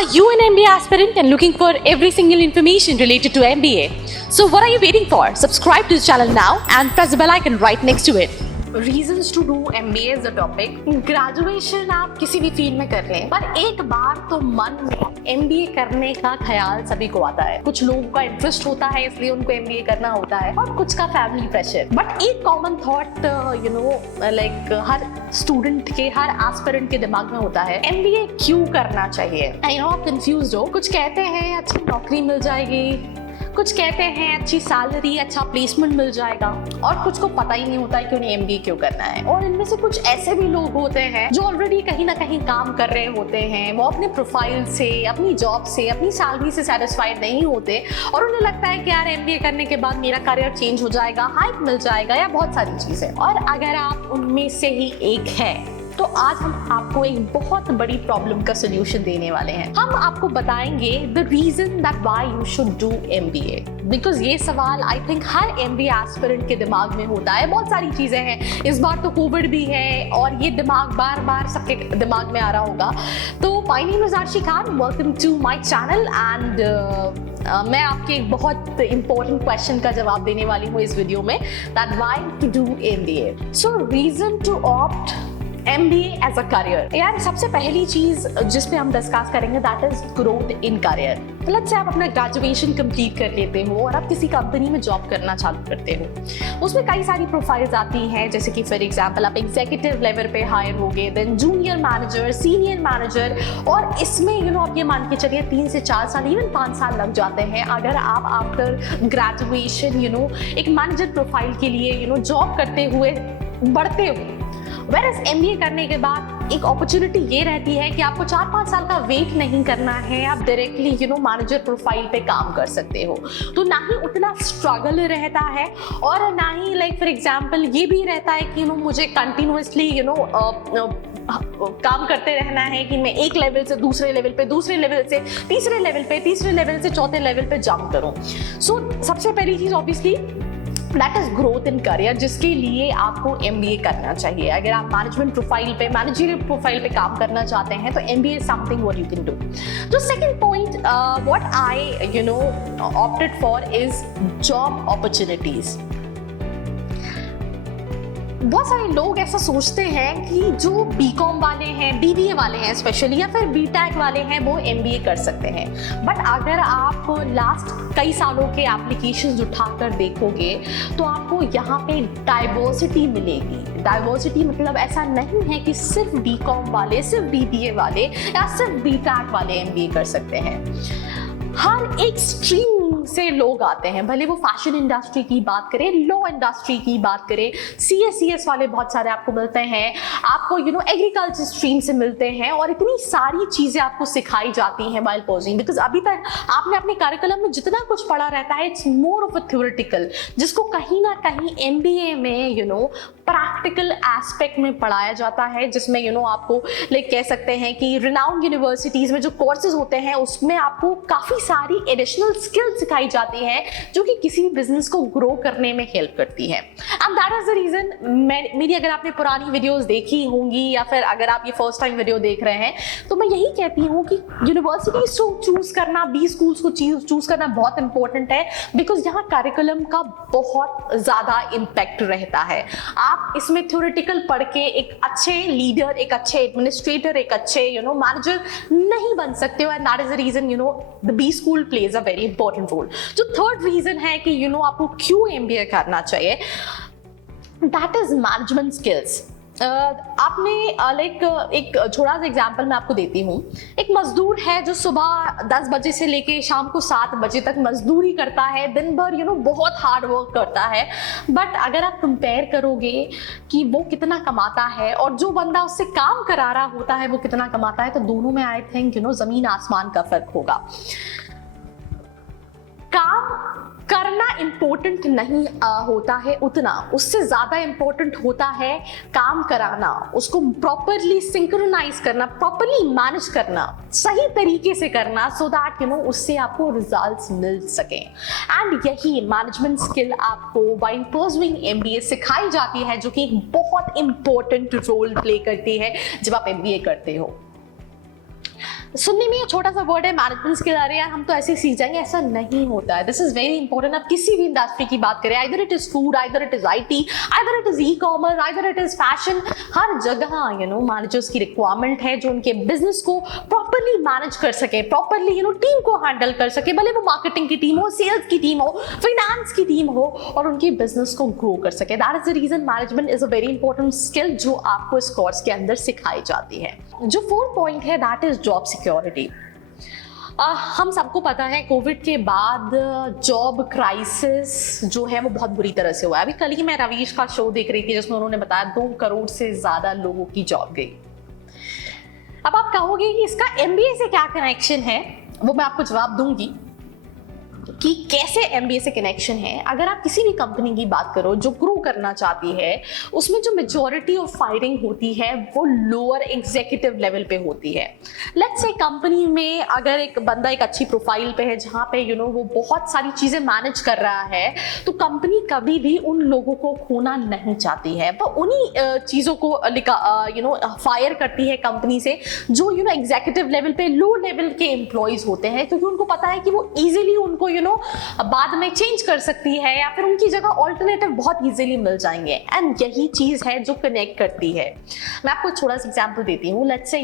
Are you an MBA aspirant and looking for every single information related to MBA? So what are you waiting for? Subscribe to the channel now and press the bell icon right next to it. Reasons to do MBA is the topic. Graduation आप किसी भी field में कर लें, पर एक बार तो मन में MBA करने का ख्याल सभी को आता है। कुछ लोगों का इंटरेस्ट होता है इसलिए उनको MBA करना होता है, और कुछ का फैमिली प्रेशर। बट एक कॉमन थॉट लाइक हर स्टूडेंट के, हर एस्पिरेंट के दिमाग में होता है, MBA क्यों करना चाहिए। आई नो आप कंफ्यूज्ड हो। कुछ कहते हैं अच्छी नौकरी मिल जाएगी, कुछ कहते हैं अच्छी सैलरी, अच्छा प्लेसमेंट मिल जाएगा, और कुछ को पता ही नहीं होता है कि उन्हें MBA क्यों करना है। और इनमें से कुछ ऐसे भी लोग होते हैं जो ऑलरेडी कहीं ना कहीं काम कर रहे होते हैं, वो अपने प्रोफाइल से, अपनी जॉब से, अपनी सैलरी से सेटिस्फाइड नहीं होते, और उन्हें लगता है कि यार MBA करने के बाद मेरा करियर चेंज हो जाएगा, हाइक मिल जाएगा, या बहुत सारी चीजें। और अगर आप उनमें से ही एक है तो आज हम आपको एक बहुत बड़ी प्रॉब्लम का सोल्यूशन देने वाले हैं। हम आपको बताएंगे the reason that why you should do MBA, because ये सवाल आई थिंक हर MBA एस्पिरेंट के दिमाग में होता है। बहुत सारी चीजें हैं, इस बार तो कोविड भी है और ये दिमाग बार बार सबके दिमाग में आ रहा होगा। तो my name is Arshi Khan, welcome to my channel, and मैं आपके एक बहुत इंपॉर्टेंट क्वेश्चन का जवाब देने वाली हूँ इस वीडियो में, that why to do MBA। So reason to opt MBA as a career. यार सबसे पहली चीज जिस पे हम डिस्कस करेंगे that is growth in career. मतलब से आप अपना ग्रेजुएशन कंप्लीट कर लेते हो और आप किसी कंपनी में जॉब करना चालू करते हो, उसमें कई सारी प्रोफाइल्स आती हैं, जैसे कि फॉर एग्जांपल आप एग्जीक्यूटिव लेवल पे हायर होगे, then junior manager, senior manager, और इसमें आप ये मान के चलिए 3 से 4 साल, इवन 5 साल लग जाते हैं अगर आप आफ्टर ग्रेजुएशन एक मैनेजर प्रोफाइल के लिए जॉब करते हुए बढ़ते हो। Whereas MBA करने के बाद एक अपॉर्चुनिटी ये रहती है कि आपको 4-5 साल का वेट नहीं करना है, आप डायरेक्टली मैनेजर प्रोफाइल पे काम कर सकते हो। तो ना ही उतना स्ट्रगल रहता है, और ना ही लाइक फॉर एग्जांपल ये भी रहता है कि मुझे कंटिन्यूअसली काम करते रहना है कि मैं एक लेवल से दूसरे लेवल पे, दूसरे लेवल से तीसरे लेवल पे, तीसरे लेवल से चौथे लेवल पे जंप करूं। सो सबसे पहली चीज obviously that is growth in career, जिसके लिए आपको MBA करना चाहिए। अगर आप मैनेजमेंट प्रोफाइल पे, मैनेजरियल प्रोफाइल पे काम करना चाहते हैं तो MBA is something what you can do. The second point what I opted for is job opportunities. बहुत सारे लोग ऐसा सोचते हैं कि जो BCom वाले हैं, BBA वाले हैं स्पेशली, या फिर BTech वाले हैं, वो MBA कर सकते हैं। बट अगर आप लास्ट कई सालों के एप्लीकेशंस उठाकर देखोगे तो आपको यहाँ पे डाइवर्सिटी मिलेगी। डाइवर्सिटी मतलब ऐसा नहीं है कि सिर्फ BCom वाले, सिर्फ BBA वाले या सिर्फ BTech वाले MBA कर सकते हैं। हर एक स्ट्रीम से लोग आते हैं, भले वो फैशन इंडस्ट्री की बात करें, लॉ इंडस्ट्री की बात करें, CS वाले बहुत सारे आपको मिलते हैं, आपको एग्रीकल्चर स्ट्रीम से मिलते हैं, और इतनी सारी चीजें आपको सिखाई जाती हैं व्हाइल पोजिंग। बिकॉज अभी तक आपने अपने करिकुलम में जितना कुछ पढ़ा रहता है it's more of a theoretical, जिसको कहीं ना कहीं MBA में प्रैक्टिकल एस्पेक्ट में पढ़ाया जाता है, जिसमें आपको कह सकते हैं कि रिनाउंड यूनिवर्सिटीज में जो कोर्सेज होते हैं उसमें आपको काफी सारी एडिशनल स्किल्स सिखाई जाती हैं जो कि किसी भी बिजनेस को ग्रो करने में हेल्प करती है। And that is the reason मेरी अगर आपने पुरानी वीडियोस देखी होंगी, या फिर अगर आप ये फर्स्ट टाइम वीडियो देख रहे हैं, तो मैं यही कहती हूँ कि यूनिवर्सिटीज को चूज करना, B स्कूल्स को चूज करना बहुत इंपॉर्टेंट है, बिकॉज यहाँ करिकुलम का बहुत ज्यादा इम्पैक्ट रहता है। आप इसमें थ्योरेटिकल पढ़ के एक अच्छे लीडर, एक अच्छे एडमिनिस्ट्रेटर, एक अच्छे मैनेजर नहीं बन सकते हो, and that is the reason the B school plays a very important role. जो थर्ड रीजन है कि आपको क्यों MBA करना चाहिए, दैट इज मैनेजमेंट स्किल्स। आपने एक छोटा सा एग्जाम्पल मैं आपको देती हूँ। एक मजदूर है जो सुबह 10 बजे से लेके शाम को 7 बजे तक मजदूरी करता है, दिन भर बहुत हार्ड वर्क करता है। बट अगर आप कंपेयर करोगे कि वो कितना कमाता है और जो बंदा उससे काम करा रहा होता है वो कितना कमाता है, तो दोनों में आई थिंक जमीन आसमान का फर्क होगा। काम करना इंपॉर्टेंट नहीं होता है उतना, उससे ज्यादा इंपॉर्टेंट होता है काम कराना, उसको प्रॉपरली सिंक्रोनाइज करना, प्रॉपरली मैनेज करना, सही तरीके से करना, सो दैट उससे आपको रिजल्ट्स मिल सके। एंड यही मैनेजमेंट स्किल आपको व्हाइल परस्यूइंग MBA सिखाई जाती है, जो कि एक बहुत इंपॉर्टेंट रोल प्ले करती है जब आप MBA करते हो। सुनने में ये छोटा सा वर्ड है मैनेजमेंट स्किल, अरे यार हम तो ऐसे सीख जाएंगे, ऐसा नहीं होता है। This is very important. आप किसी भी इंडस्ट्री की बात करें, either it is food, either it is IT, either it is e commerce, either it is fashion, हर जगह मैनेजर्स की रिक्वायरमेंट है जो उनके बिजनेस को प्रॉपरली मैनेज कर सके, प्रॉपरली टीम को हैंडल कर सके, भले वो मार्केटिंग की टीम हो, सेल्स की टीम हो, फाइनेंस की टीम हो, और उनकी बिजनेस को ग्रो कर सके। That is the reason management is a very important skill जो आपको इस कोर्स के अंदर सिखाई जाती है। जो फोर्थ पॉइंट है दैट इज जॉब सिक्योरिटी। हम सबको पता है कोविड के बाद जॉब क्राइसिस जो है वो बहुत बुरी तरह से हुआ है। अभी कल ही मैं रवीश का शो देख रही थी जिसमें उन्होंने बताया 2 करोड़ से ज्यादा लोगों की जॉब गई। अब आप कहोगे कि इसका एमबीए से क्या कनेक्शन है, वो मैं आपको जवाब दूंगी कि कैसे एमबीए से कनेक्शन है। अगर आप किसी भी कंपनी की बात करो जो ग्रो करना चाहती है, उसमें जो मेजॉरिटी ऑफ फायरिंग होती है वो लोअर एग्जीक्यूटिव लेवल पे होती है। लेट्स से कंपनी में अगर एक बंदा एक अच्छी प्रोफाइल पे है जहां पे वो बहुत सारी चीजें मैनेज कर रहा है, तो कंपनी कभी भी उन लोगों को खोना नहीं चाहती है। वो उन्हीं चीजों को फायर करती है कंपनी से जो एग्जीक्यूटिव लेवल पे लो लेवल के एम्प्लॉयज होते हैं, क्योंकि उनको पता है कि वो इजीली उनको बाद में चेंज कर सकती है या फिर उनकी जगह ऑल्टरनेटिव बहुत इजीली मिल जाएंगे। एंड यही चीज है जो कनेक्ट करती है। मैं आपको थोड़ा सा एग्जांपल देती हूँ। लेट्स से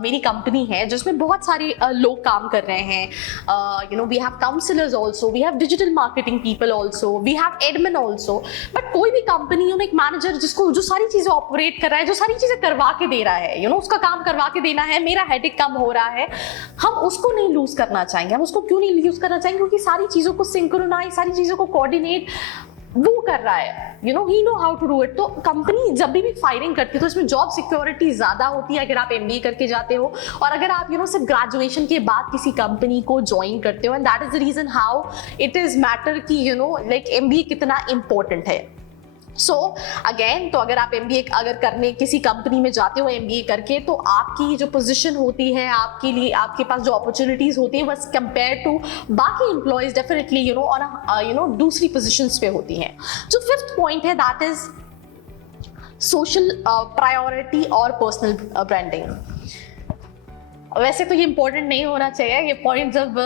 मेरी कंपनी है जिसमें बहुत सारे लोग काम कर रहे हैं। We have counsellors also, we have digital marketing people also, we have admin also. But कोई भी कंपनी एक मैनेजर जिसको जो सारी चीजें ऑपरेट कर रहा है, जो सारी चीजें करवा के दे रहा है, उसका काम करवा के देना है, मेरा हेडेक कम हो रहा है, हम उसको नहीं लूज करना चाहेंगे। हम उसको क्यों नहीं लूज करना चाहेंगे? क्योंकि सारी चीजों को सिंक्रोनाइज, सारी चीजों को कोऑर्डिनेट वो कर रहा है, he know how to do it. तो कंपनी जब भी फायरिंग करती है तो इसमें जॉब सिक्योरिटी ज्यादा होती है अगर आप एमबीए करके जाते हो, और अगर आप सिर्फ ग्रेजुएशन के बाद किसी कंपनी को ज्वाइन करते हो। And that is the reason how it is matter कि लाइक एमबीए कितना इंपॉर्टेंट है। सो अगेन, तो अगर आप एमबीए अगर करने किसी कंपनी में जाते हो एमबीए करके, तो आपकी जो पोजीशन होती है, आपके लिए आपके पास जो अपॉर्चुनिटीज होती है बस कंपेयर टू बाकी एम्प्लॉयज डेफिनेटली ऑन दूसरी पोजीशंस पे होती हैं। जो फिफ्थ पॉइंट है दैट इज सोशल प्रायोरिटी और पर्सनल ब्रांडिंग। वैसे तो ये इंपॉर्टेंट नहीं होना चाहिए ये पॉइंट। जब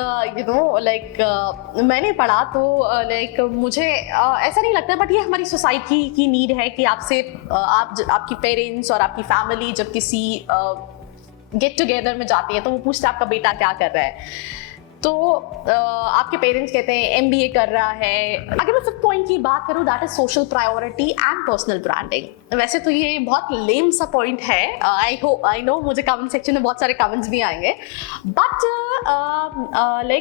मैंने पढ़ा तो मुझे ऐसा नहीं लगता, बट ये हमारी सोसाइटी की नीड है कि आपकी पेरेंट्स और आपकी फैमिली जब किसी गेट टुगेदर में जाती है तो वो पूछते हैं आपका बेटा क्या कर रहा है। तो आपके पेरेंट्स कहते हैं एमबीए कर रहा है। अगर मैं फिफ्थ पॉइंट की बात करूं that is social priority and personal branding. वैसे तो ये बहुत लेम सा पॉइंट है, आई नो मुझे कमेंट सेक्शन में बहुत सारे कमेंट्स भी आएंगे, बट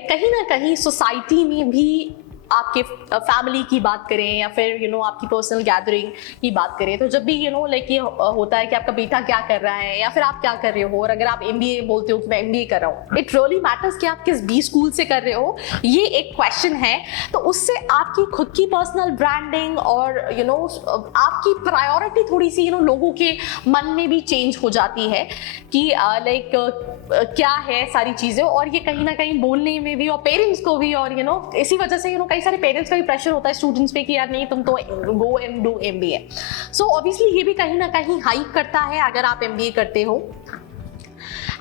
कहीं ना कहीं सोसाइटी में भी आपके फैमिली की बात करें या फिर आपकी पर्सनल गैदरिंग की बात करें, तो जब भी ये होता है कि आपका बेटा क्या कर रहा है या फिर आप क्या कर रहे हो, और अगर आप एमबीए बोलते हो कि मैं एमबीए कर रहा हूँ, इट रियली मैटर्स कि आप किस बी स्कूल से कर रहे हो, ये एक क्वेश्चन है। तो उससे आपकी खुद की पर्सनल ब्रांडिंग और आपकी प्रायोरिटी थोड़ी सी लोगों के मन में भी चेंज हो जाती है कि क्या है सारी चीजें, और ये कहीं ना कहीं बोलने में भी और पेरेंट्स को भी, और इसी वजह से कई सारे पेरेंट्स का भी प्रेशर होता है स्टूडेंट्स पे कि यार नहीं तुम तो go and do MBA. So obviously ये भी कहीं ना कहीं हाइप करता है अगर आप एमबीए करते हो।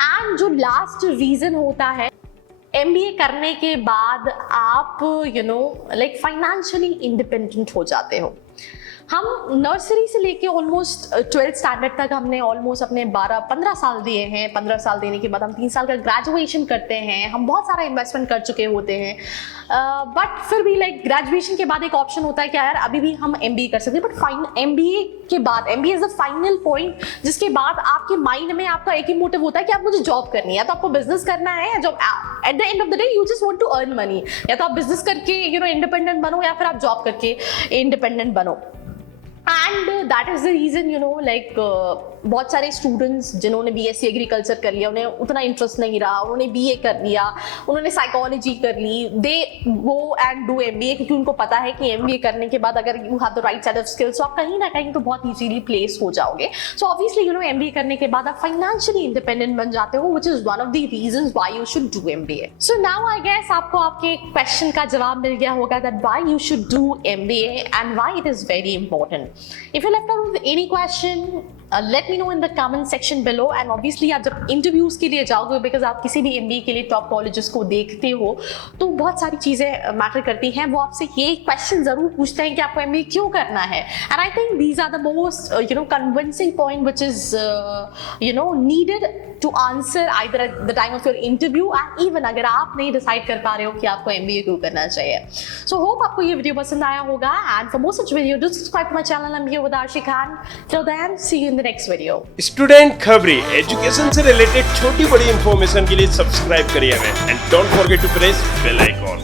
एंड जो लास्ट रीजन होता है, एमबीए करने के बाद आप फाइनेंशियली इंडिपेंडेंट हो जाते हो। हम नर्सरी से लेके ऑलमोस्ट 12th स्टैंडर्ड तक हमने ऑलमोस्ट अपने 12-15 साल दिए हैं। 15 साल देने के बाद हम 3 साल का ग्रेजुएशन करते हैं, हम बहुत सारा इन्वेस्टमेंट कर चुके होते हैं, बट फिर भी ग्रेजुएशन के बाद एक ऑप्शन होता है कि यार अभी भी हम एमबीए कर सकते हैं। बट एमबीए के बाद, MBA is the final point जिसके बाद आपके माइंड में आपका एक ही मोटिव होता है कि आप मुझे जॉब करनी है, तो आपको बिजनेस करना है या job. At the end of the day you just want to earn money, या तो आप बिजनेस करके इंडिपेंडेंट बनो या फिर आप जॉब करके इंडिपेंडेंट बनो। And that is the reason बहुत सारे स्टूडेंट्स जिन्होंने बीएससी एग्रीकल्चर कर लिया, उन्हें उतना इंटरेस्ट नहीं रहा, उन्होंने बीए कर लिया, उन्होंने साइकोलॉजी कर ली, दे गो एंड डू एमबीए, क्योंकि उनको पता है कि एमबीए करने के बाद अगर you have the right set of skills तो आप कहीं ना कहीं तो बहुत इजीली प्लेस हो जाओगे। सो ऑब्वियसली एमबीए करने के बाद आप फाइनेंशियली इंडिपेंडेंट बन जाते हो, which is one of the reasons why you should do MBA. So now I guess आपको आपके क्वेश्चन का जवाब मिल गया होगा that why you should do MBA and why it is very important. If you're left out with any question, let me know in the comment section below. And obviously आप जब interviews के लिए जाओगे, बिकॉज आप किसी भी MBA के लिए टॉप कॉलेजेस को देखते हो, तो बहुत सारी चीजें मैटर करती हैं। वो आपसे ये क्वेश्चन जरूर पूछते हैं कि आपको एमबीए क्यों करना है। And I think these are the most convincing point which is needed to answer either at the time of your interview and even अगर आप नहीं डिसाइड कर पा रहे हो कि आपको एमबीए क्यों करना चाहिए। सो होप आपको ये वीडियो पसंद आया होगा। And for more such video do subscribe to my channel MBA with Arshi Khan. Till then see you in the next video. Student Khabri education से रिलेटेड छोटी बड़ी इंफॉर्मेशन के लिए सब्सक्राइब करिए हमें and don't forget to press bell icon.